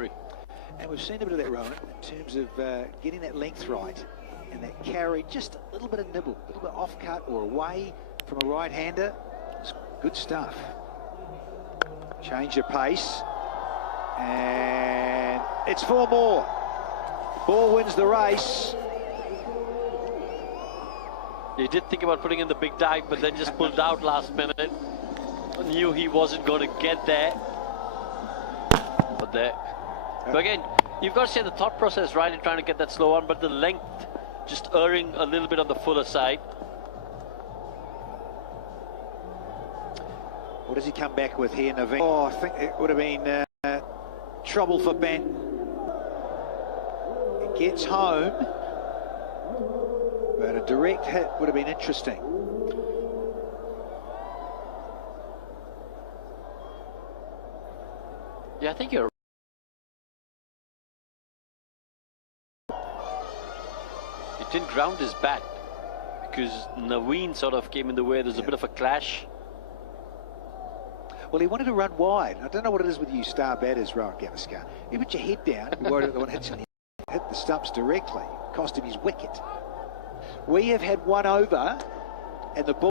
boundary. And we've seen a bit of that, Rowan, in terms of getting that length right and that carry, just a little bit of nibble, a little bit off cut or away from a right-hander. It's good stuff. Change of pace. And it's 4 more. Ball wins the race. He did think about putting in the big dive, but then just pulled out last minute. Knew he wasn't going to get there. But there. But again, you've got to say the thought process right in trying to get that slow one, but the length just erring a little bit on the fuller side. What does he come back with here, Naveen? Oh, I think it would have been trouble for Banton. It gets home, but a direct hit would have been interesting. Yeah, I think you're. It didn't ground his bat because Naveen sort of came in the way. There's a bit of a clash. Well, he wanted to run wide. I don't know what it is with you star batters, Rowan Gavaskar. You put your head down, you're worried that the one hit the stumps directly, cost him his wicket. We have had one over, and the ball.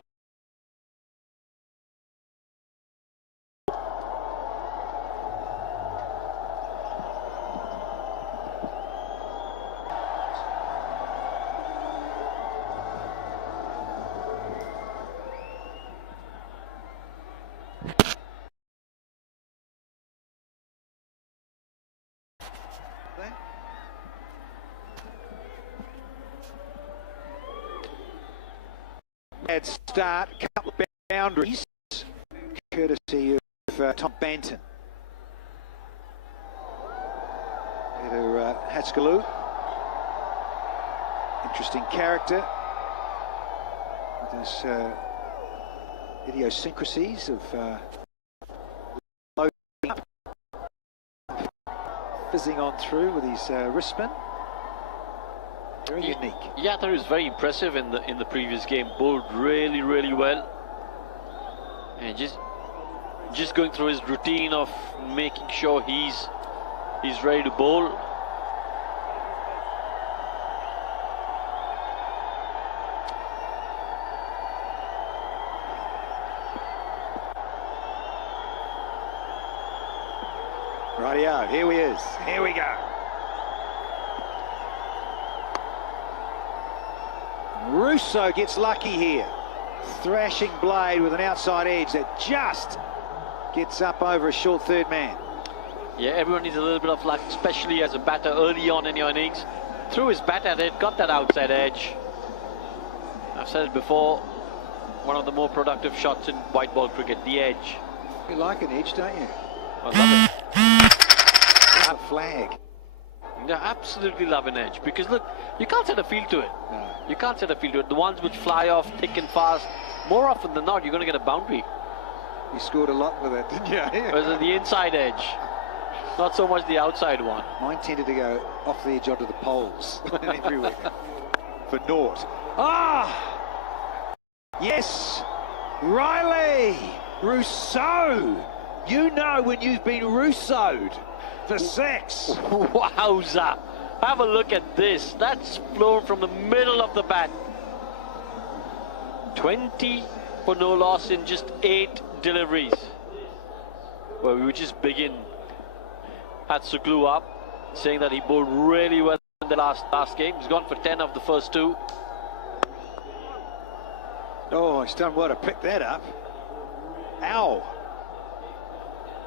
Bad start, couple of boundaries, courtesy of Tom Banton. To Hatskaloo. Interesting character with his idiosyncrasies of loading up, fizzing on through with his wrist spin. Very unique. Yeah, I thought he was very impressive in the previous game. Bowled really, really well, and just going through his routine of making sure he's ready to bowl. Rightio, here he is. Here we go. Russo gets lucky here. Thrashing blade with an outside edge that just gets up over a short third man. Yeah, everyone needs a little bit of luck, especially as a batter early on in your innings. Threw his bat at it, got that outside edge. I've said it before, one of the more productive shots in white ball cricket, the edge. You like an edge, don't you? I love it. A flag. I absolutely love an edge, because look, you can't set a field to it. No. You can't set a field to it. The ones which fly off thick and fast, more often than not, you're going to get a boundary. You scored a lot with it, didn't you? Yeah. Or is it the inside edge? Not so much the outside one. Mine tended to go off the edge onto the poles everywhere for naught. Ah! Yes! Riley! Rousseau! You know when you've been Rousseau'd for 6. Wowza! Have a look at this. That's flown from the middle of the bat. 20 for no loss in just 8 deliveries. Well, we would just begin. Hatsuklu up, saying that he bowled really well in the last game. He's gone for 10 of the first 2. Oh, he's done well to pick that up. Ow!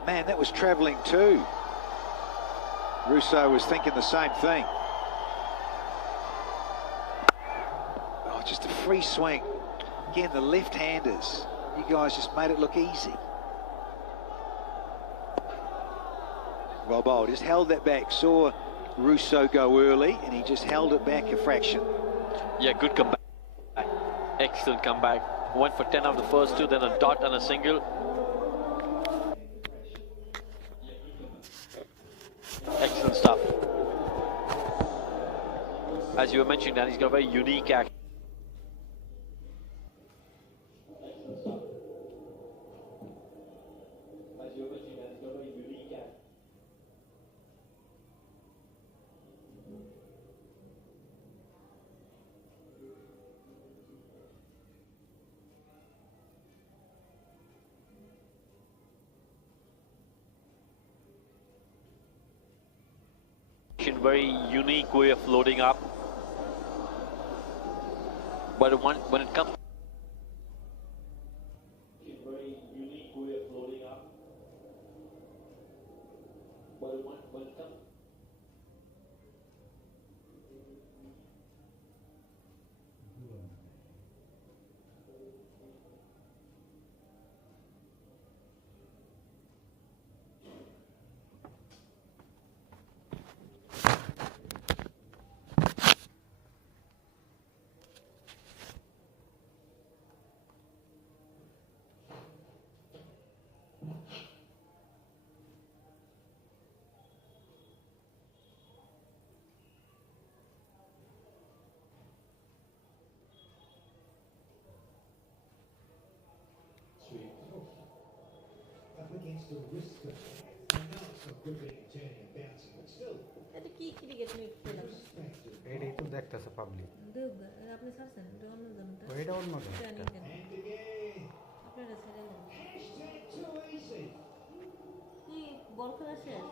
Man, that was travelling too. Russo was thinking the same thing. Oh, just a free swing. Again, the left-handers. You guys just made it look easy. Well bowled, just held that back. Saw Russo go early and he just held it back a fraction. Yeah, good comeback. Excellent comeback. Went for 10 of the first 2, then a dot and a single. Excellent stuff. As you were mentioning, Dan, he's got a very unique action. very unique way of loading up. But when it comes, very unique way of loading up. But when it comes. Up against the risk of I know it's not gripping and turning and bouncing, but still. এটা কি cricket meet পেলাম এইটাই তো দেখতেছে public দেব আপনি ছাড়ছেন এটা অন্য জানটা ওইটা অন্য জানি কেন And again. আপনারা ছেড়ে দেন Hashtag too easy. কি বল খেলা শেষ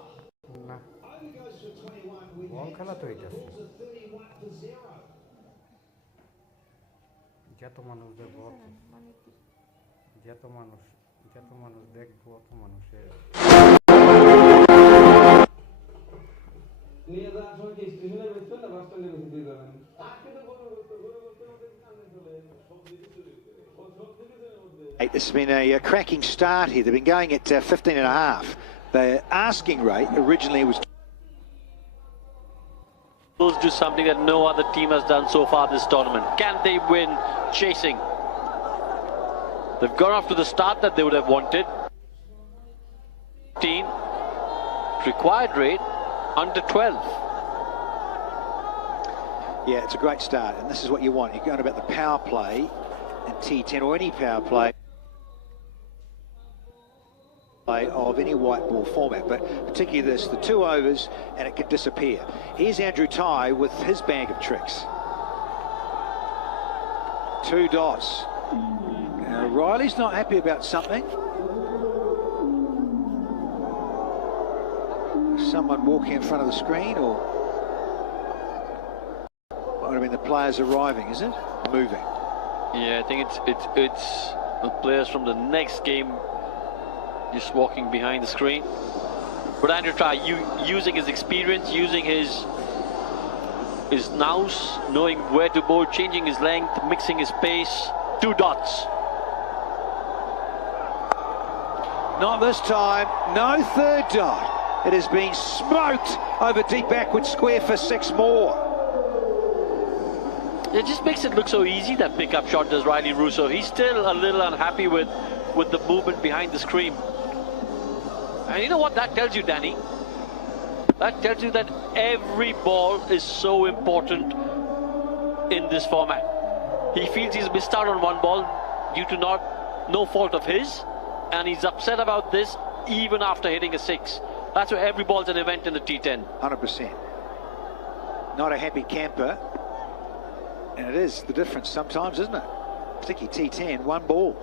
না Over goes for 21 with বল খেলা তো এটা Bulls are 31 for 0. যত মানুষ দেখবো মানে কি যত মানুষ দেখবো অত মানুষের নিয়ে যাওয়ার সময় কি স্টেশনে বেচবেন না বাস স্ট্যান্ডে বেশি দিয়ে যাবেন This has been a cracking start here. They've been going at 15 and a half. The asking rate originally was Do something that no other team has done so far this tournament. Can they win chasing? They've gone off to the start that they would have wanted. 15 required rate under 12. Yeah, it's a great start, and this is what you want. You're going about the power play and T10 or any power play of any white ball format, but particularly this, the 2 overs and it can disappear. Here's Andrew Ty with his bag of tricks. 2 dots. Now, Riley's not happy about something. Someone walking in front of the screen, or might have been the players arriving, is it? Moving. Yeah, I think it's the players from the next game just walking behind the screen. But Andrew Ty using his experience, using his nous, knowing where to bowl, changing his length, mixing his pace. 2 dots. Not this time. No 3rd dot. It is being smoked over deep backward square for 6 more. It just makes it look so easy, that pickup shot, does Riley Russo. He's still a little unhappy with the movement behind the screen. And you know what that tells you, Danny? That tells you that every ball is so important in this format. He feels he's missed out on one ball due to no fault of his, and he's upset about this even after hitting a 6. That's why every ball's an event in the T10. 100%. Not a happy camper. And it is the difference sometimes, isn't it? Particularly T10, 1 ball.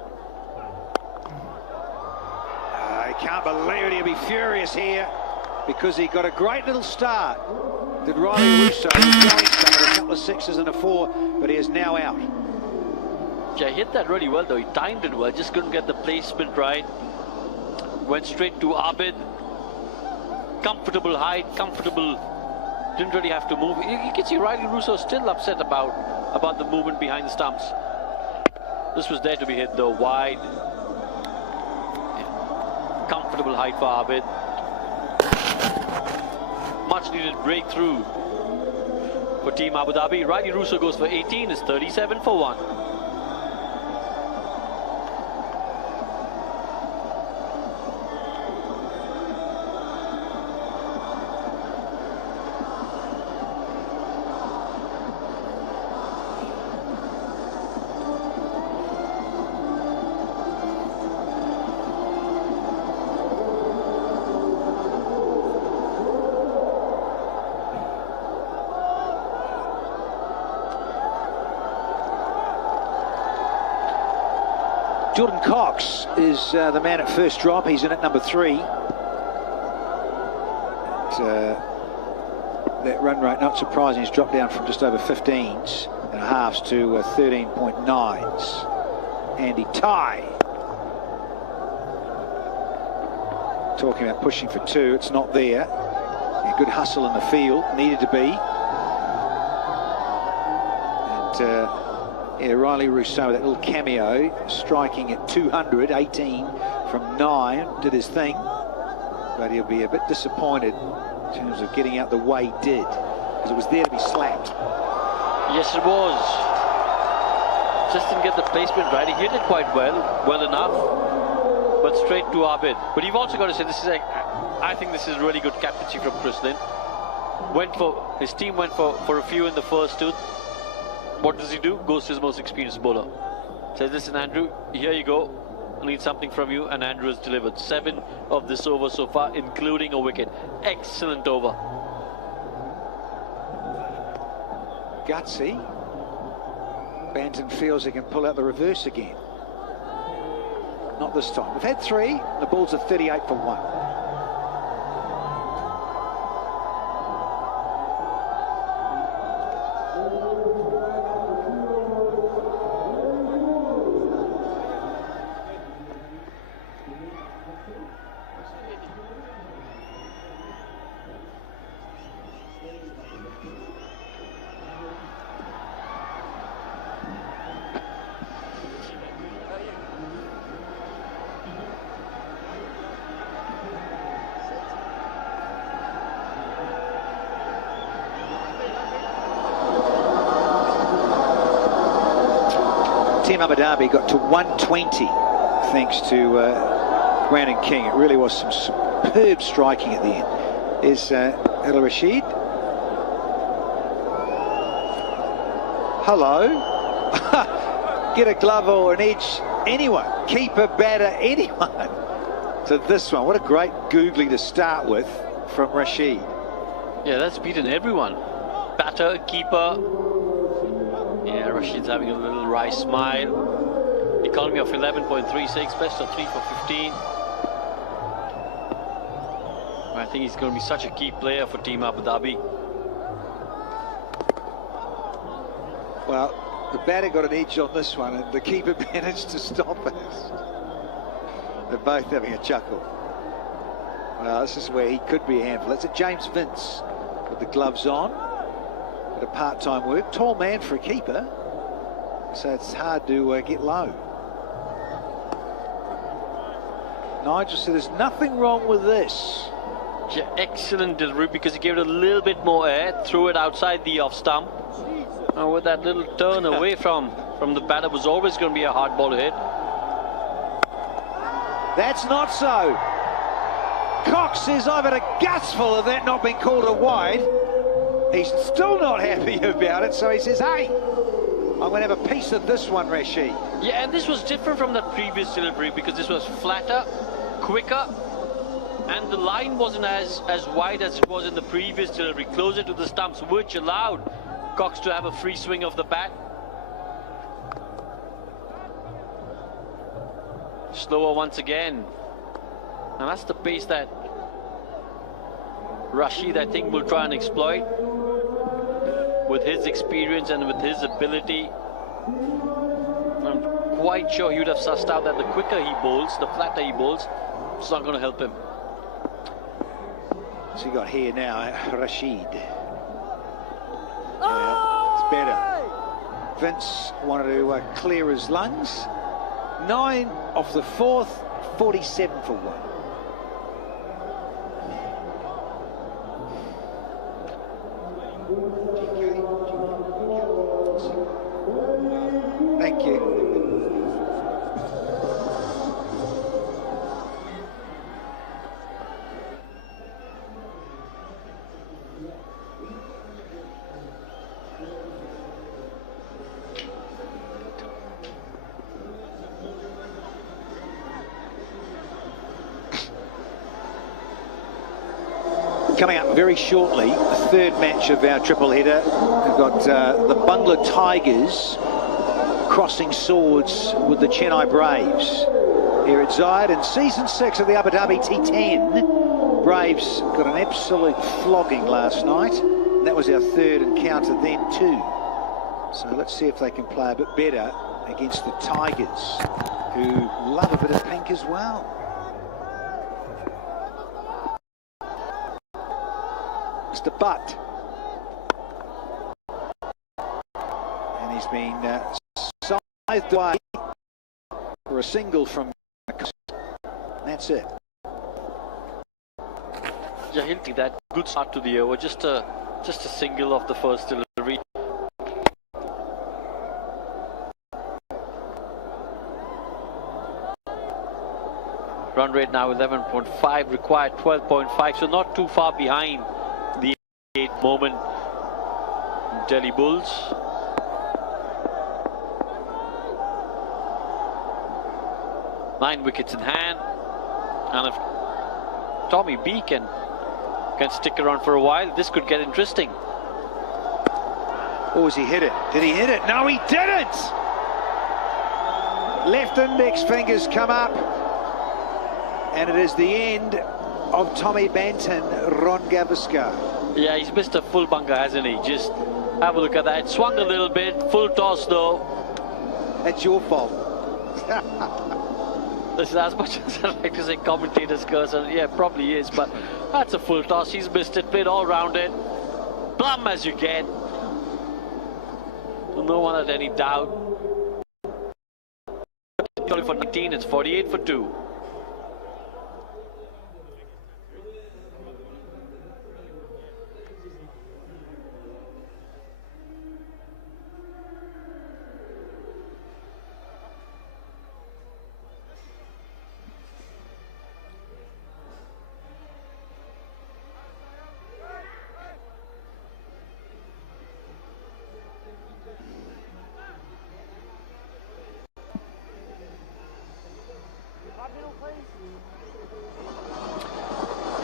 I can't believe it. He'll be furious here because he got a great little start. Did Riley Russo. He was going somewhere, a couple of 6s and a 4, but he is now out. Yeah, he hit that really well though. He timed it well, just couldn't get the placement right. Went straight to Abid. Comfortable height, comfortable. Didn't really have to move. You can see Riley Russo still upset about the movement behind the stumps. This was there to be hit though, wide. Yeah. Comfortable height for Abid. Much needed breakthrough for Team Abu Dhabi. Riley Russo goes for 18, is 37 for 1. Jordan Cox is the man at first drop. He's in at number 3. that run rate, not surprising, he's dropped down from just over 15s and a halves to 13.9s. Andy Ty talking about pushing for 2, it's not there. A good hustle in the field, needed to be. And yeah, Riley Rousseau, that little cameo, striking at 200, 18 from 9, did his thing. But he'll be a bit disappointed in terms of getting out the way he did, because it was there to be slapped. Yes, it was. Just didn't get the placement right. He hit it quite well enough, but straight to Abid. But you've also got to say, this is like, I think this is really good captaincy from Chris Lynn. His team went for a few in the first 2. What does he do? Goes to his most experienced bowler. Says, listen, Andrew, here you go. I need something from you, and Andrew has delivered 7 of this over so far, including a wicket. Excellent over. Gutsy. Banton feels he can pull out the reverse again. Not this time. We've had 3. The ball's are 38 for 1. Team Abu Dhabi got to 120 thanks to Brandon King. It really was some superb striking at the end. Is El Rashid. Hello. Get a glove or an edge, anyone. Keeper, batter, anyone. To this one. What a great googly to start with from Rashid. Yeah, that's beaten everyone. Batter, keeper. Yeah, Rashid's having a little wry smile. Economy of 11.36, best of 3 for 15. I think he's going to be such a key player for Team Abu Dhabi. Well, the batter got an edge on this one, and the keeper managed to stop it. They're both having a chuckle. Well, this is where he could be a handful. It's a James Vince with the gloves on. Bit of part-time work. Tall man for a keeper, so it's hard to get low. Nigel said there's nothing wrong with this. Yeah, excellent delivery because he gave it a little bit more air, threw it outside the off stump. And with that little turn away from the batter, was always going to be a hard ball to hit. That's not so. Cox says, I've had a gustful of that not being called a wide. He's still not happy about it, so he says, hey, I'm going to have a piece of this one, Rashid. Yeah, and this was different from the previous delivery because this was flatter, quicker, and the line wasn't as wide as it was in the previous delivery, closer to the stumps, which allowed Cox to have a free swing of the bat. Slower once again. And that's the pace that Rashid, I think, will try and exploit with his experience and with his ability. I'm quite sure he would have sussed out that the quicker he bowls, the flatter he bowls, it's not going to help him. So you got here now, Rashid. It's better. Vince wanted to clear his lungs. 9 off the 4th, 47 for 1. Thank you. Coming up very shortly, the third match of our triple header. We've got the Bangla Tigers crossing swords with the Chennai Braves here at Zayed in season 6 of the Abu Dhabi T10. Braves got an absolute flogging last night. And that was our third encounter then too. So let's see if they can play a bit better against the Tigers, who love a bit of pink as well. Mr. Butt. And he's been scythed away for a single from... That's it. Yeah, hinting that good start to the over, just a single of the first delivery. Run rate now 11.5, required 12.5, so not too far behind the 8 moment Delhi Bulls. Nine wickets in hand, and if Tommy B can stick around for a while, this could get interesting. Oh, has he hit it? Did he hit it? No, he didn't! Left index fingers come up, and it is the end of Tommy Banton, Ron Gavaskar. Yeah, he's missed a full bunker, hasn't he? Just have a look at that. It swung a little bit, full toss though. That's your fault. Listen, as much as I like to say commentator's curse, and yeah, probably is, but that's a full toss. He's missed it, played all round it. Plumb as you get. No one had any doubt. For 19, it's 48 for 2.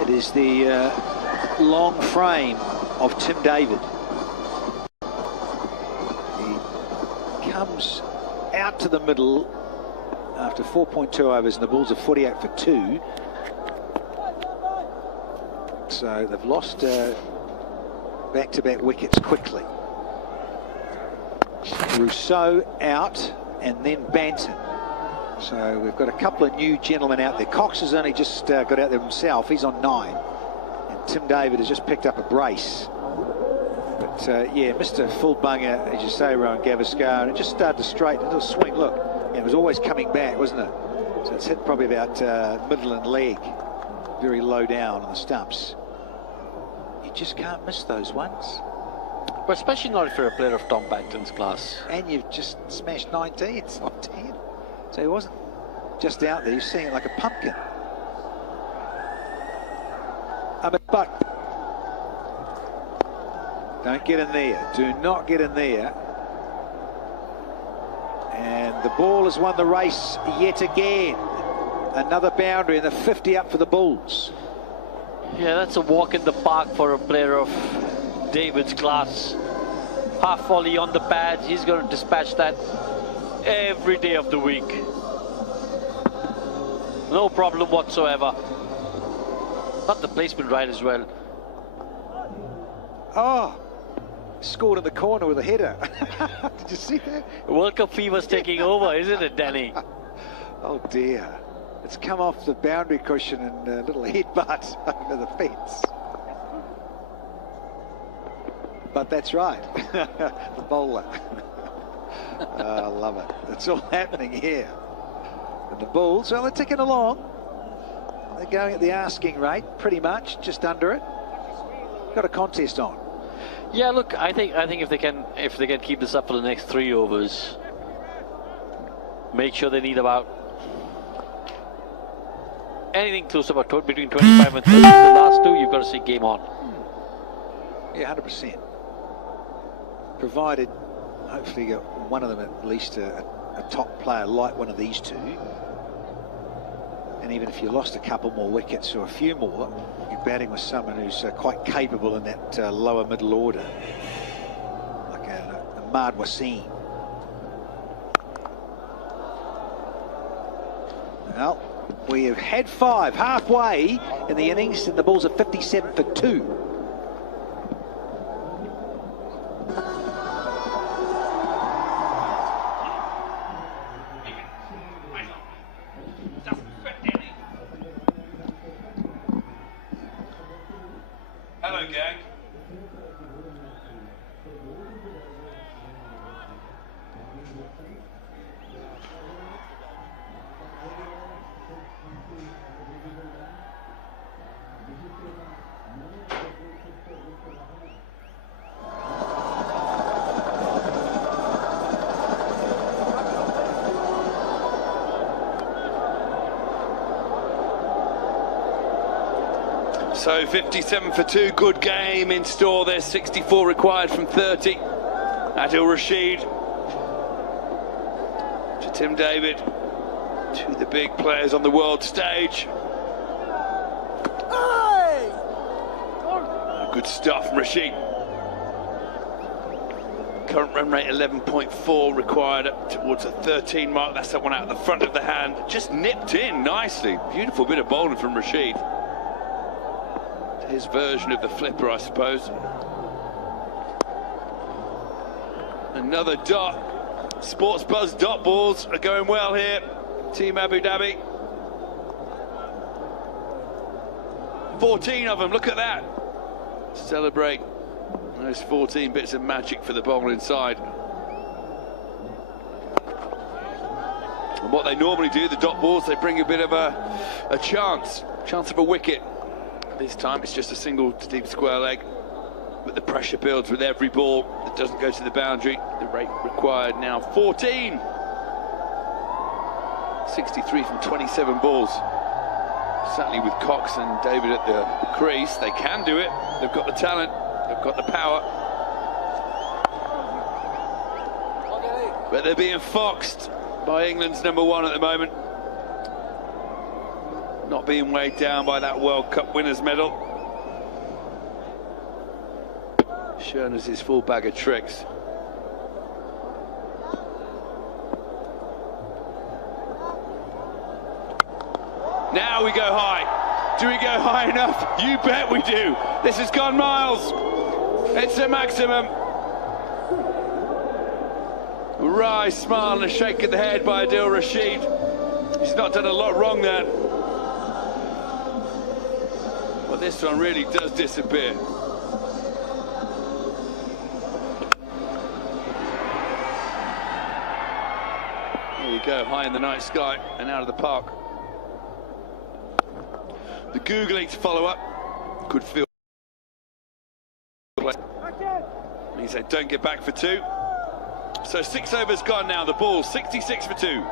It is the long frame of Tim David. He comes out to the middle after 4.2 overs, and the Bulls are 48 for 2. So they've lost back-to-back wickets quickly. Rousseau out, and then Banton. So we've got a couple of new gentlemen out there. Cox has only just got out there himself. He's on 9. And Tim David has just picked up a brace. But yeah, Mr. Full Bunger, as you say, Rowan Gavaskar, and it just started to straighten, a little swing. Look, yeah, it was always coming back, wasn't it? So it's hit probably about middle and leg, very low down on the stumps. You just can't miss those ones. But especially not if you're a player of Tom Banton's class. And you've just smashed 19, it's not 10. So he wasn't just out there, he's seeing it like a pumpkin. But don't get in there. Do not get in there. And the ball has won the race yet again. Another boundary and the 50 up for the Bulls. Yeah, that's a walk in the park for a player of David's class. Half volley on the pads. He's going to dispatch that every day of the week. No problem whatsoever. Got the placement right as well. Oh, scored in the corner with a header. Did you see that? World Cup fever's taking over, isn't it, Danny? Oh dear. It's come off the boundary cushion and a little headbutt over the fence. But that's right. The bowler. I love it. It's all happening here. And the Bulls, well, they're ticking along. They're going at the asking rate, pretty much, just under it. Got a contest on. Yeah, look, I think if they can keep this up for the next 3 overs, make sure they need about anything close about between 25 and 30. The last 2, you've got to say game on. Yeah, 100%. Provided, hopefully, you got one of them at least a top player like one of these two. And even if you lost a couple more wickets or a few more, you're batting with someone who's quite capable in that lower middle order, like a Ahmad Wasim. Well, We have had 5 halfway in the innings, and the ball's at 57 for 2. Hello, gang. So 57 for 2, good game in store. There's 64 required from 30. Adil Rashid to Tim David, to the big players on the world stage. Good stuff from Rashid. Current run rate 11.4, required up towards a 13 mark. That's that one out of the front of the hand. Just nipped in nicely. Beautiful bit of bowling from Rashid. His version of the flipper, I suppose. Another dot. Sports Buzz dot balls are going well here. Team Abu Dhabi. 14 of them, look at that. Celebrate those 14 bits of magic for the bowling side. And what they normally do, the dot balls, they bring a bit of a chance of a wicket. This time it's just a single to deep square leg, but the pressure builds with every ball that doesn't go to the boundary. The rate required now 14. 63 from 27 balls. Certainly with Cox and David at the crease, they can do it. They've got the talent, they've got the power. But they're being foxed by England's #1 at the moment. Not being weighed down by that World Cup winners medal. Shown us his full bag of tricks. Now we go high. Do we go high enough? You bet we do. This has gone miles. It's a maximum. Wry smile and a shake of the head by Adil Rashid. He's not done a lot wrong there. But this one really does disappear. There we go, high in the night sky and out of the park. The googling to follow up could feel. He said, don't get back for 2. So 6 overs gone now. The ball 66 for 2.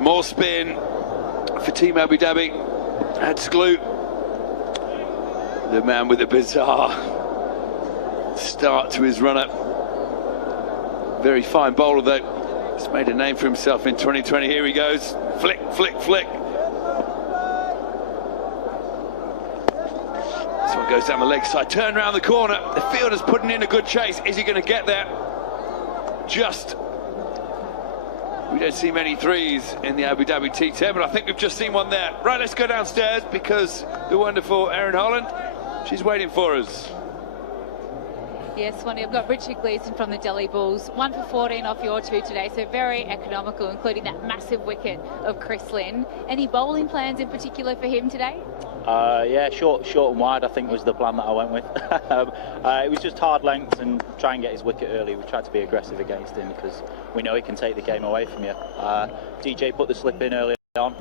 More spin for Team Abu Dhabi. That's Glue, the man with a bizarre start to his run-up. Very fine bowler though. He's made a name for himself in 2020. Here he goes. Flick, flick, flick. This one goes down the leg side. Turn around the corner. The fielder's putting in a good chase. Is he going to get there? Just. We don't see many threes in the Abu Dhabi T10, but I think we've just seen one there. Right, let's go downstairs because the wonderful Erin Holland, she's waiting for us. Yes, Swanee, I've got Richard Gleeson from the Delhi Bulls. 1 for 14 off your 2 today, so very economical, including that massive wicket of Chris Lynn. Any bowling plans in particular for him today? Yeah, short and wide, I think was the plan that I went with. It was just hard lengths and try and get his wicket early. We tried to be aggressive against him because we know he can take the game away from you. DJ put the slip in early on,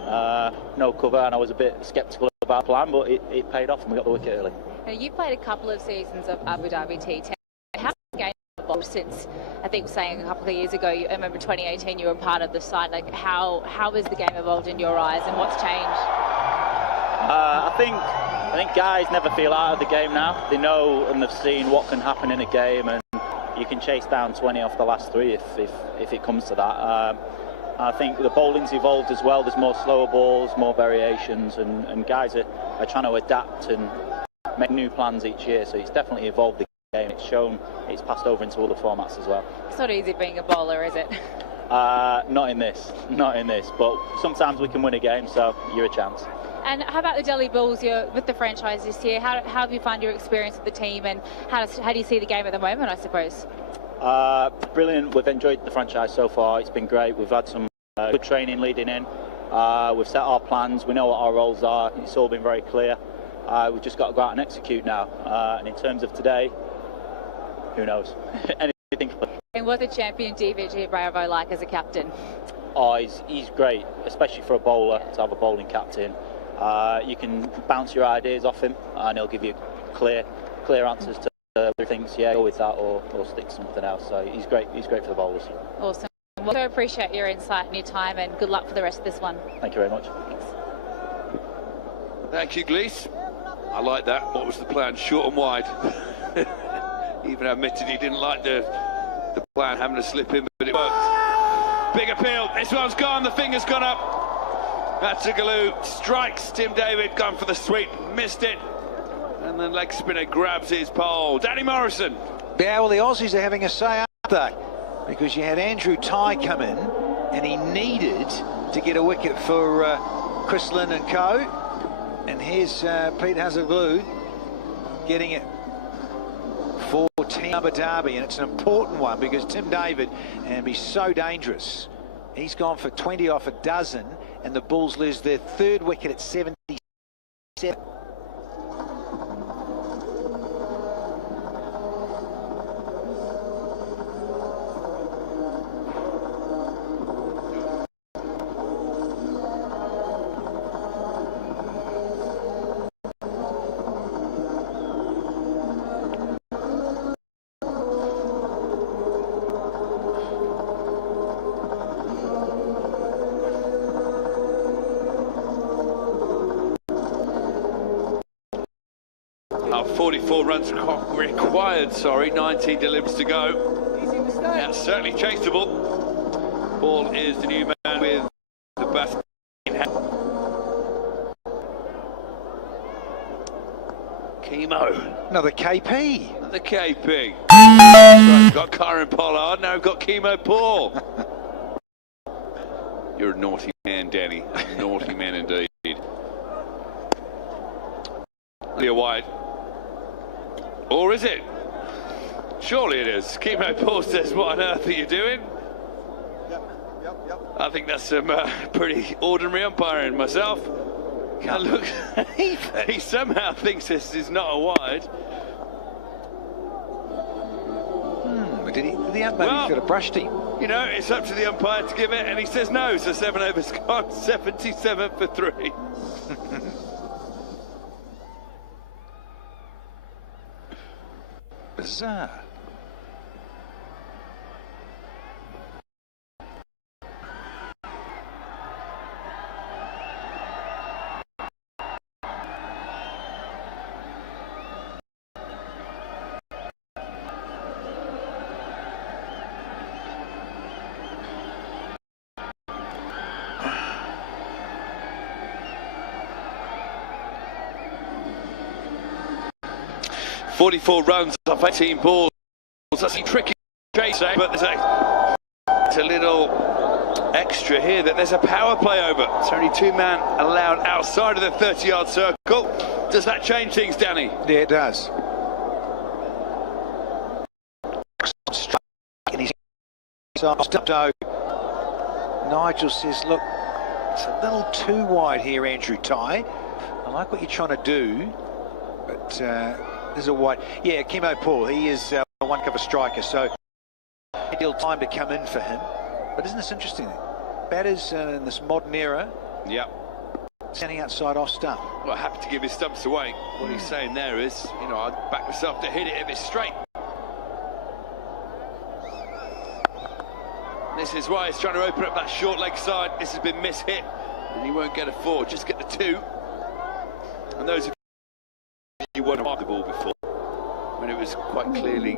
no cover, and I was a bit sceptical about the plan, but it paid off and we got the wicket early. Now, you played a couple of seasons of Abu Dhabi T10. How game since, I think saying a couple of years ago, I remember 2018 you were part of the side. Like, how has the game evolved in your eyes, and what's changed? I think guys never feel out of the game now. They know and they've seen what can happen in a game, and you can chase down 20 off the last 3 if it comes to that. I think the bowling's evolved as well. There's more slower balls, more variations, and guys are trying to adapt and make new plans each year. So it's definitely evolved the game. It's shown, it's passed over into other formats as well. It's not easy being a bowler, is it? Not in this, but sometimes we can win a game, so you're a chance. And how about the Delhi Bulls? You're with the franchise this year. How have you found your experience with the team, and how do you see the game at the moment, I suppose? Brilliant. We've enjoyed the franchise so far. It's been great. We've had some good training leading in. We've set our plans. We know what our roles are. It's all been very clear. We've just got to go out and execute now. And in terms of today, who knows? Anything. And what's the champion DVG Bravo like as a captain? Oh, he's great, especially for a bowler to have a bowling captain. You can bounce your ideas off him, and he'll give you clear answers to whether he thinks, yeah, go with that or stick to something else. So he's great for the bowlers. Awesome. Well, I appreciate your insight and your time, and good luck for the rest of this one. Thank you very much. Thanks. Thank you, Glees. I like that. What was the plan? Short and wide. Even admitted he didn't like the plan having to slip in, but it worked. Big appeal. This one's gone. The finger's gone up. That's a Galoo. Strikes Tim David. Gone for the sweep. Missed it. And the leg spinner grabs his pole. Danny Morrison. Yeah, well, the Aussies are having a say, aren't they? Because you had Andrew Tye come in, and he needed to get a wicket for Chris Lynn and co. And here's Pete Hazleglue getting it for Team Abu Dhabi, and it's an important one because Tim David and he's so dangerous. He's gone for 20 off a dozen, and the Bulls lose their 3rd wicket at 77. Oh, 44 runs required, 19 deliveries to go. That's certainly chaseable. Ball is the new man with the bat in hand. Chemo. Another KP. Another KP. Right, we've got Karen Pollard, now we've got Chemo Paul. You're a naughty man, Danny. A naughty man indeed. Clear wide. Or is it? Surely it is. Chemo Paul says, what on earth are you doing? Yep. I think that's some pretty ordinary umpiring myself. Look, he somehow thinks this is not a wide. Did the umpire could have brushed him? You know, it's up to the umpire to give it, and he says no, so 7 overs gone, 77 for 3. Bizarre. .44 runs off 18 balls. That's a tricky chase, but there's a little extra here that there's a power play over. It's only 2 men allowed outside of the 30-yard circle. Does that change things, Danny? Yeah, it does. And he's Nigel says, look, it's a little too wide here, Andrew Tye. I like what you're trying to do, but there's a wide. Yeah, Chemo Paul, he is a one-cover striker, so ideal time to come in for him. But isn't this interesting? Batters in this modern era, standing outside off stump. Well, happy to give his stumps away. What he's saying there is, you know, I'd back myself to hit it if it's straight. This is why he's trying to open up that short leg side. This has been mishit, and he won't get a 4, just get the 2. And those of you who won the ball before, when it was quite clearly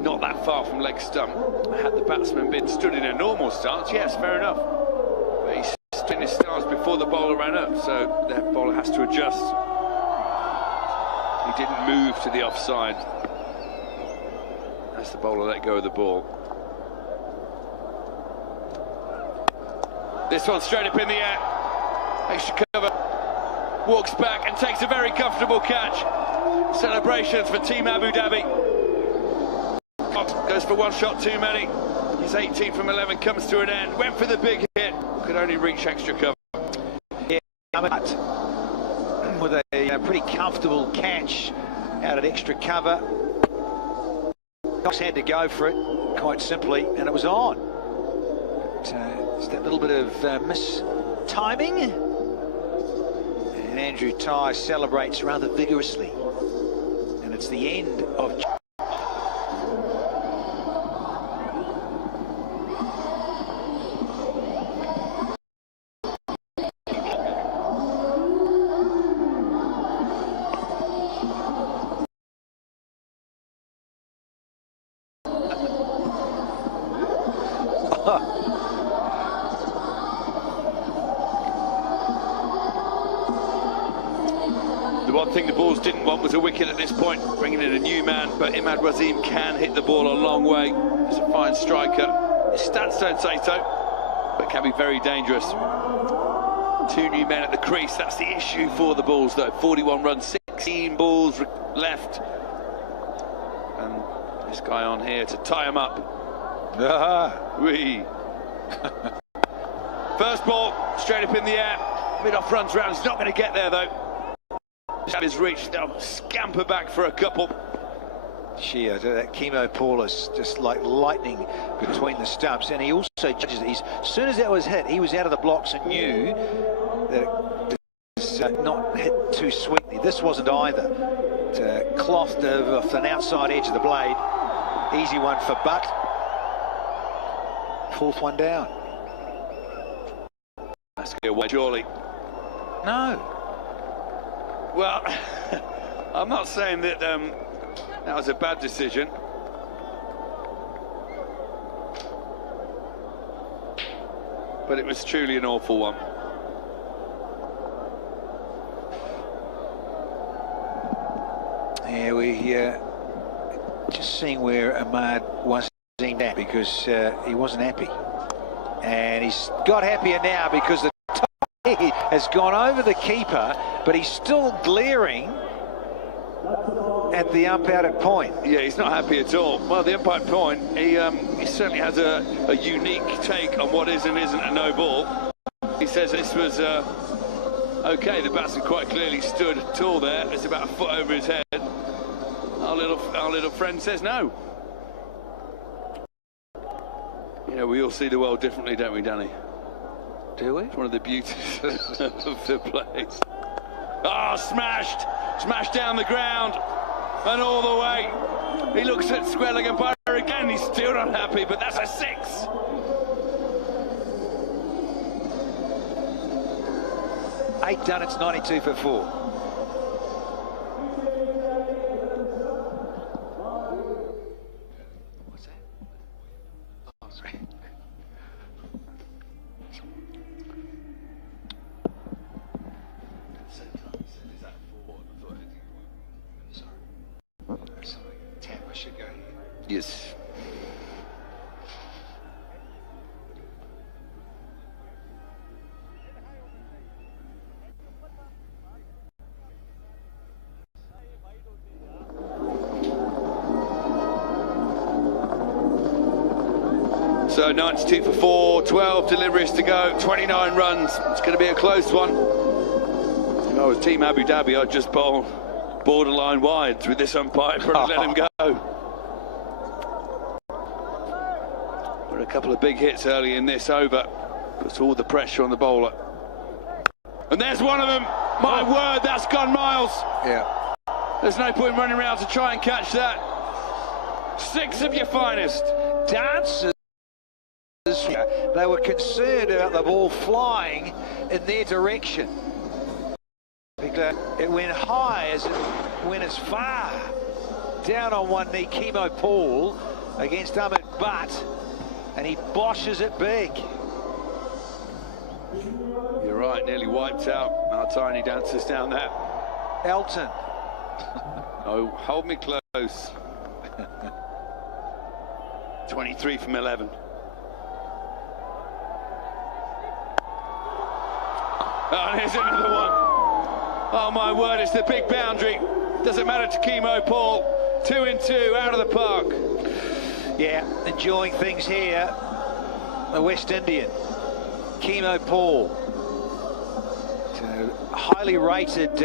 not that far from leg stump, had the batsman been stood in a normal stance, yes, fair enough. But he stood in his stance before the bowler ran up, so the bowler has to adjust. He didn't move to the offside. As the bowler let go of the ball. This one straight up in the air. Extra cover. Walks back and takes a very comfortable catch. Celebrations for Team Abu Dhabi. Goes for one shot too many. His 18 from 11 comes to an end. Went for the big hit. Could only reach extra cover. Yeah, with a pretty comfortable catch out at extra cover. Cox had to go for it, quite simply, and it was on. But, it's that little bit of mis-timing. And Andrew Ty celebrates rather vigorously. And it's the end of... The one thing the Bulls didn't want was a wicket at this point, bringing in a new man, but Imad Wasim can hit the ball a long way. He's a fine striker. His stats don't say so, but can be very dangerous. 2 new men at the crease, that's the issue for the Bulls though. 41 runs, 16 balls left. And this guy on here to tie him up. Wee. First ball, straight up in the air. Mid-off runs round, he's not going to get there though. At his reach, they'll scamper back for a couple. Sheer, that chemo Paulus just like lightning between the stumps, and he also judges it. As soon as that was hit, he was out of the blocks and knew that it was not hit too sweetly. This wasn't either. It, clothed off an outside edge of the blade. Easy one for Butt. 4th one down. That's going to be a surely. No. Well, I'm not saying that that was a bad decision. But it was truly an awful one. Yeah, we just seeing where Ahmad was at, because he wasn't happy. And he's got happier now because the top head has gone over the keeper, but he's still glaring at the umpire at point. Yeah, he's not happy at all. Well, the umpire at point, he certainly has a unique take on what is and isn't a no ball. He says this was okay. The batsman quite clearly stood tall there. It's about a foot over his head. Our little friend says no. You know, we all see the world differently, don't we, Danny? Do we? It's one of the beauties of the place. Oh, smashed! Smashed down the ground and all the way. He looks at Squelling and Byron again. He's still not happy, but that's a 6. Eight done, it's 92 for 4. What's that? Oh, sorry. Tap, I should go here. Yes. So 92 for 4, 12 deliveries to go, 29 runs. It's going to be a close one. If I was Team Abu Dhabi, I'd just bowl borderline wides with this umpire, probably let him go. But a couple of big hits early in this over. Puts all the pressure on the bowler. And there's one of them. My word, that's gone miles. Yeah. There's no point running around to try and catch that. 6 of your finest. Dances. They were concerned about the ball flying in their direction. It went high as it went as far. Down on one knee, Chemo Paul against Ahmed Butt, and he boshes it big. You're right, nearly wiped out our tiny dancers down there. Elton. Oh, hold me close. 23 from 11. Oh, and here's another one. Oh my word, it's the big boundary. Doesn't matter to Chemo Paul. 2 and 2 out of the park. Yeah, enjoying things here. The West Indian, Chemo Paul. Highly rated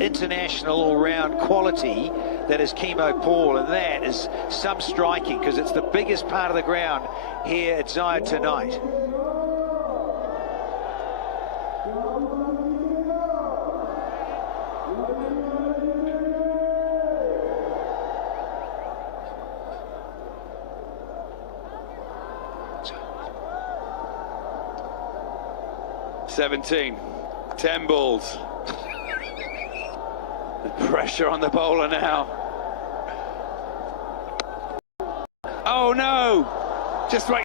international all-round quality that is Chemo Paul, and that is some striking because it's the biggest part of the ground here at Zayed tonight. $17, 10 balls. The pressure on the bowler now. Oh no! Just right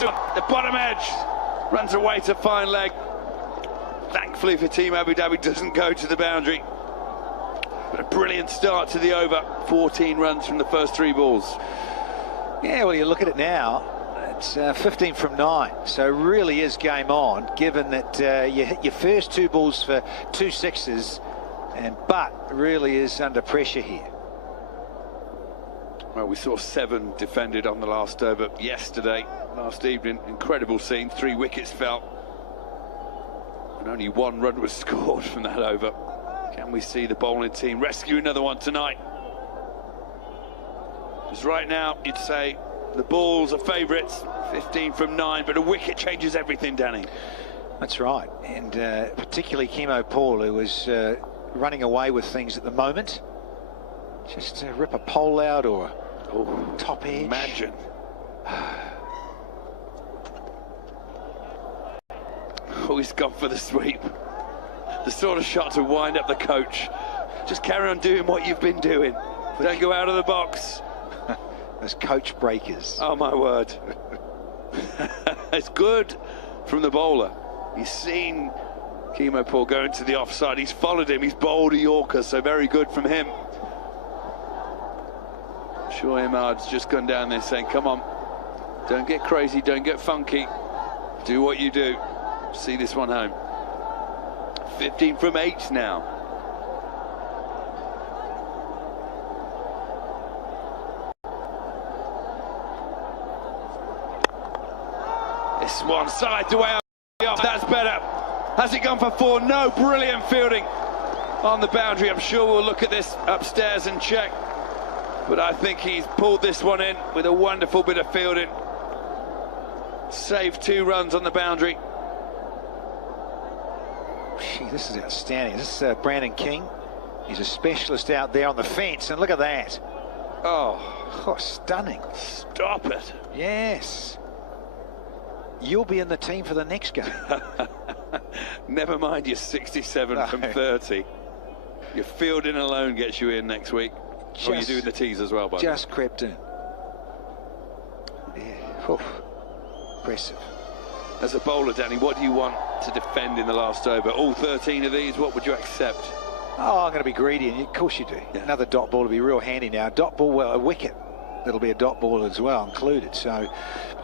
to the bottom edge. Runs away to fine leg. Thankfully for Team Abu Dhabi, doesn't go to the boundary. But a brilliant start to the over. 14 runs from the first 3 balls. Yeah, well, you look at it now. It's 15 from 9, so really is game on, given that you hit your first 2 balls for 2 sixes, and Butt really is under pressure here. Well, we saw 7 defended on the last over yesterday, last evening. Incredible scene, 3 wickets fell, and only 1 run was scored from that over. Can we see the bowling team rescue another one tonight? Because right now, you'd say the Bulls are favourites, 15 from 9, but a wicket changes everything, Danny. That's right, and particularly Chemo Paul, who was running away with things at the moment. Just rip a pole out or top edge. Imagine. Oh, he's gone for the sweep. The sort of shot to wind up the coach. Just carry on doing what you've been doing. Don't go out of the box. Those coach breakers. Oh my word. It's good from the bowler. He's seen Chemo Paul going to the offside. He's followed him. He's bowled a Yorker, so very good from him. Sure, Ahmad's just gone down there saying, come on, don't get crazy, don't get funky. Do what you do. See this one home. 15 from 8 now. This one sides away off. That's better. Has it gone for 4? No. Brilliant fielding on the boundary. I'm sure we'll look at this upstairs and check. But I think he's pulled this one in with a wonderful bit of fielding. Saved 2 runs on the boundary. Gee, this is outstanding. This is Brandon King. He's a specialist out there on the fence, and look at that. Oh, stunning. Stop it. Yes. You'll be in the team for the next game. Never mind your 67 from 30. Your fielding alone gets you in next week. You're doing the tees as well, by the way. Just crept in. Yeah. Oof. Impressive. As a bowler, Danny, what do you want to defend in the last over? All 13 of these, what would you accept? Oh, I'm going to be greedy, and of course you do. Yeah. Another dot ball will be real handy now. Dot ball, well, a wicket. That'll be a dot ball as well, included. So,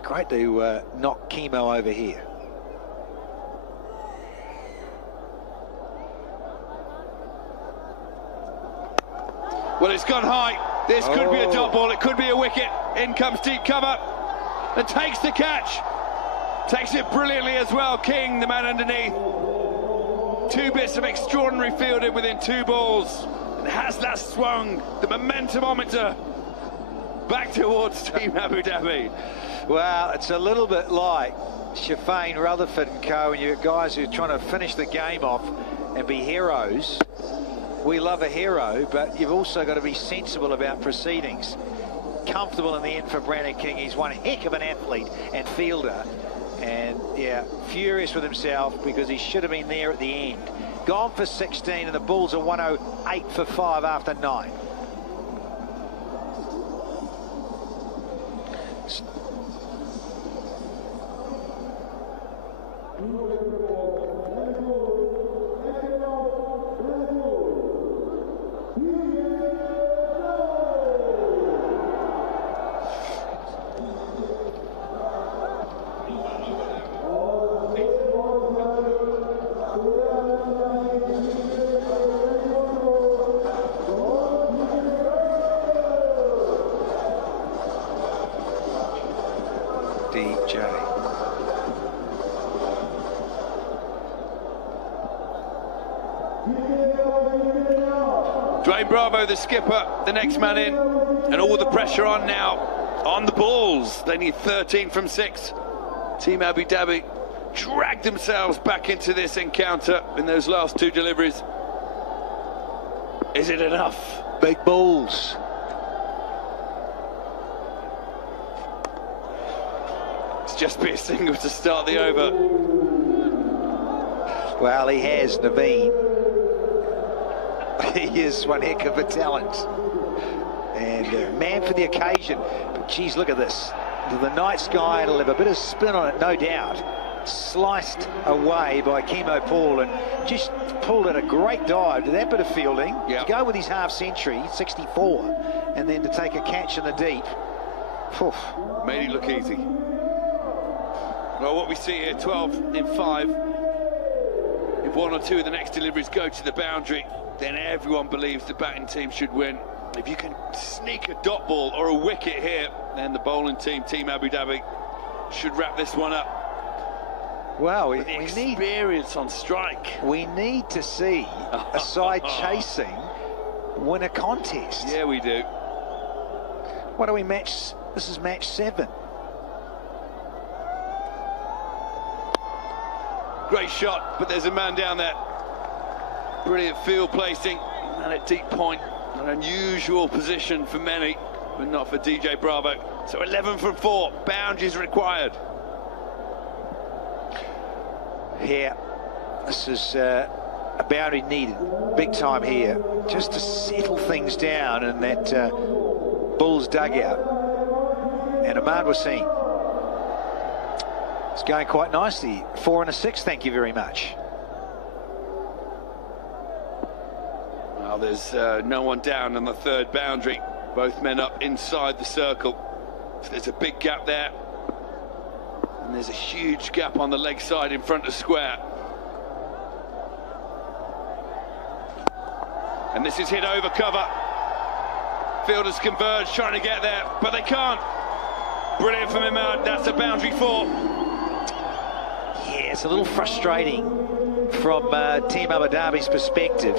great to knock Chemo over here. Well, it's gone high. This could be a dot ball. It could be a wicket. In comes deep cover and takes the catch. Takes it brilliantly as well. King, the man underneath. 2 bits of extraordinary fielding within 2 balls. And has that swung the momentumometer back towards Team Abu Dhabi. Well, it's a little bit like Shafane, Rutherford and co, and you've got guys who are trying to finish the game off and be heroes. We love a hero, but you've also got to be sensible about proceedings. comfortable in the end for Brandon King. He's one heck of an athlete and fielder. And, yeah, furious with himself because he should have been there at the end. Gone for 16, and the Bulls are 108 for 5 after 9. DJ. Dwayne Bravo, the skipper, the next man in, and all the pressure on now on the Bulls. They need 13 from 6. Team Abu Dhabi dragged themselves back into this encounter in those last 2 deliveries. Is it enough? Big Bulls. Just be a single to start the over. Well, he has, Naveen. He is one heck of a talent. And man for the occasion. But geez, look at this. The night sky, it'll have a bit of spin on it, no doubt. Sliced away by Chemo Paul and just pulled at a great dive to that bit of fielding. Yep. To go with his half century, 64, and then to take a catch in the deep. Oof. Made it look easy. Well, what we see here, 12 in 5. If 1 or 2 of the next deliveries go to the boundary, then everyone believes the batting team should win. If you can sneak a dot ball or a wicket here, then the bowling team, Team Abu Dhabi, should wrap this one up. Well, we need experience on strike. We need to see a side chasing win a contest. Yeah, we do. What do we match? This is match 7. Great shot, but there's a man down there. Brilliant field placing and at deep point. An unusual position for many, but not for DJ Bravo. So 11 from 4, boundaries required. Here, this is a boundary needed, big time here, just to settle things down in that Bulls dugout. And Ahmad Wasim. It's going quite nicely. 4 and a 6, thank you very much. Well, there's no one down on the 3rd boundary. Both men up inside the circle. So there's a big gap there. And there's a huge gap on the leg side in front of square. And this is hit over cover. Fielders converge, trying to get there, but they can't. Brilliant from Ahmad. That's a boundary 4. Yeah, it's a little frustrating from Team Abu Dhabi's perspective.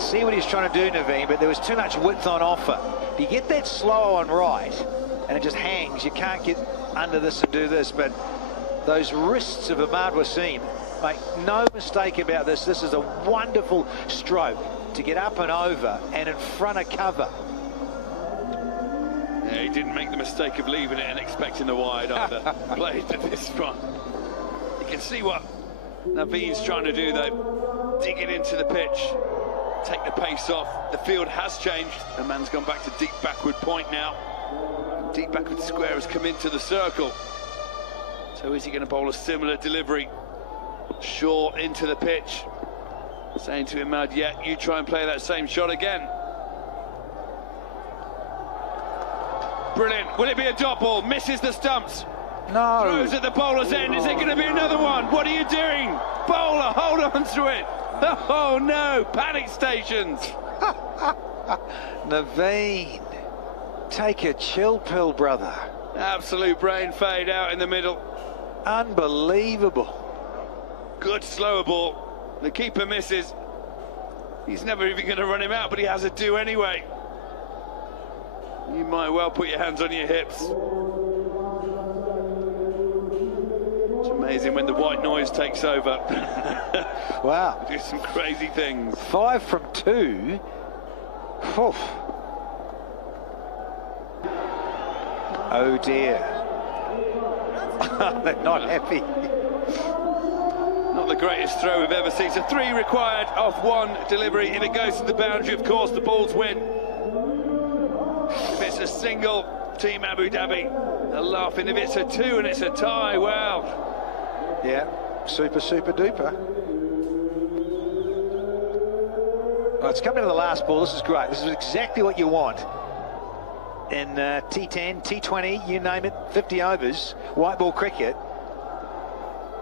See what he's trying to do, Naveen, but there was too much width on offer. If you get that slow on right, and it just hangs, you can't get under this and do this, but those wrists of Ahmad Wasim, make no mistake about this, this is a wonderful stroke to get up and over and in front of cover. Yeah, he didn't make the mistake of leaving it and expecting the wide either. Played to this front. You can see what Naveen's trying to do though. Dig it into the pitch. Take the pace off. The field has changed. The man's gone back to deep backward point now. Deep backward square has come into the circle. So is he going to bowl a similar delivery? Short into the pitch. Saying to Ahmad, yeah, you try and play that same shot again. Brilliant. Will it be a dot ball? Misses the stumps. No. Throws at the bowler's end. Is it going to be another one? What are you doing? Bowler, hold on to it. Oh no, panic stations. Naveen, take a chill pill, brother. Absolute brain fade out in the middle. Unbelievable. Good slower ball. The keeper misses. He's never even going to run him out, but he has a do anyway. You might well put your hands on your hips. It's amazing when the white noise takes over. Wow. Do some crazy things. 5 from 2. Oof. Oh dear. They're not happy. Not the greatest throw we've ever seen. So 3 required off 1 delivery. If it goes to the boundary, of course, the Bulls win. If it's a single, Team Abu Dhabi are laughing. If it's a 2 and it's a tie, wow. Yeah, super duper. Well, it's coming to the last ball. This is great. This is exactly what you want in T10, T20, you name it, 50 overs, white ball cricket.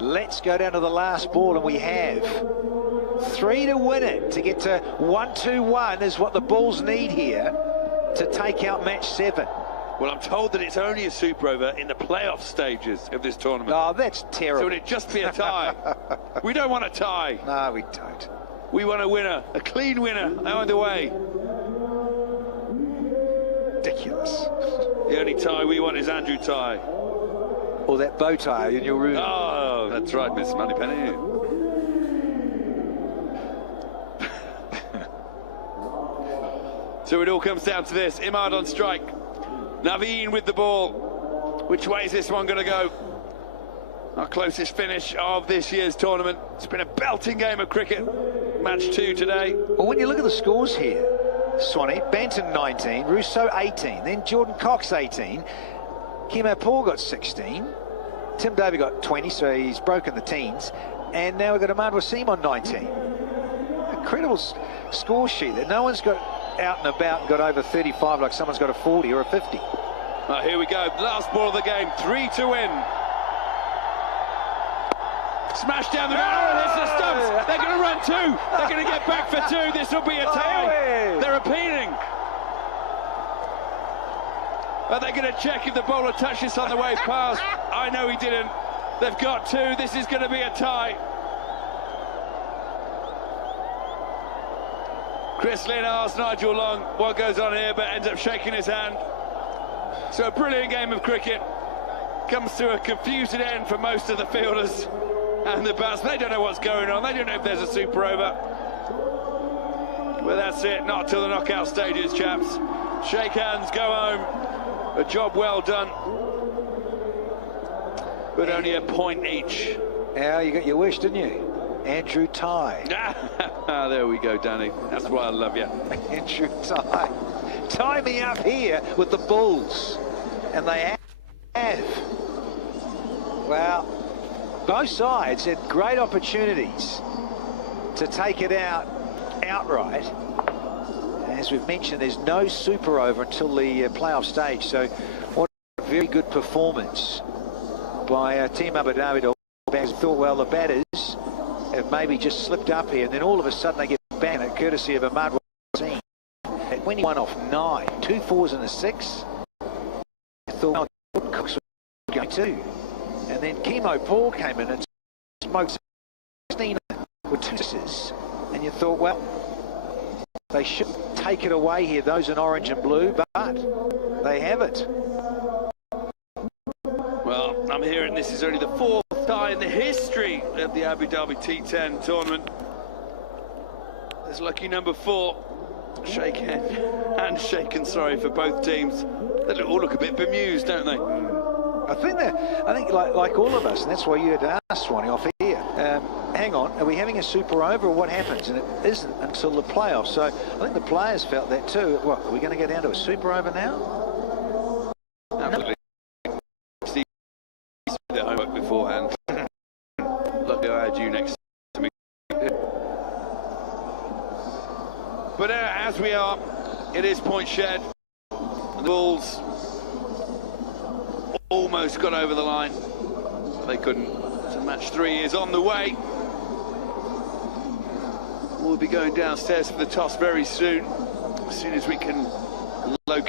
Let's go down to the last ball, and we have 3 to win it. To get to 1-2-1 is what the Bulls need here to take out match 7. Well, I'm told that it's only a super over in the playoff stages of this tournament. Oh, that's terrible. So it'd just be a tie. We don't want a tie. No, we don't. We want a winner, a clean winner, either way. Ridiculous. The only tie we want is Andrew tie. Or that bow tie in your room. Oh, that's right, Miss Moneypenny. So it all comes down to this. Imad on strike. Naveen with the ball. Which way is this one going to go? Our closest finish of this year's tournament. It's been a belting game of cricket. Match 2 today. Well, when you look at the scores here, Swanee, Banton 19, Rousseau 18, then Jordan Cox 18, Kimo Paul got 16, Tim Davey got 20, so he's broken the teens, and now we've got Ahmad Wasim on 19. Incredible score sheet that no one's got out and about and got over 35 like someone's got a 40 or a 50. Right, here we go. Last ball of the game. 3 to win. Smash down the middle. Oh, there's the stumps. They're going to run 2. They're going to get back for 2. This will be a tie. They're appealing. Are they going to check if the bowler touches on the way past? I know he didn't. They've got 2. This is going to be a tie. Chris Lynn asks Nigel Long what goes on here, but ends up shaking his hand. So a brilliant game of cricket comes to a confused end for most of the fielders and the batsmen. They don't know what's going on. They don't know if there's a super over. But that's it. Not till the knockout stages, chaps. Shake hands, go home. A job well done. But only a point each. Yeah, you got your wish, didn't you? Andrew Ty. There we go, Danny. That's why I love you. Andrew Ty. Tie me up here with the Bulls. And they have. Well, both sides had great opportunities to take it out outright. As we've mentioned, there's no super over until the playoff stage. So what a very good performance by Team Abu Dhabi. Thought, well, the batters have maybe just slipped up here, and then all of a sudden they get banned, courtesy of Ahmad Wasim. At 21 off 9, 2 4s and a 6. I thought Cox was going to. And then Kimo Paul came in and smoked 16 with 2 sixes. And you thought, well, they should take it away here, those in orange and blue, but they have it. Well, I'm hearing this is only the 4th tie in the history of the Abu Dhabi T10 tournament. There's lucky number 4. Handshaken, sorry, for both teams. They all look a bit bemused, don't they? I think like all of us, and that's why you had to ask Swanee off here. Hang on, are we having a super over or what happens? And it isn't until the playoffs. So I think the players felt that too. What, are we going to go down to a super over now? Absolutely. Steve did their homework beforehand. Luckily I had you next to me. But as we are, it is point shed. The Bulls almost got over the line, but they couldn't. So match 3 is on the way. We'll be going downstairs for the toss very soon, as soon as we can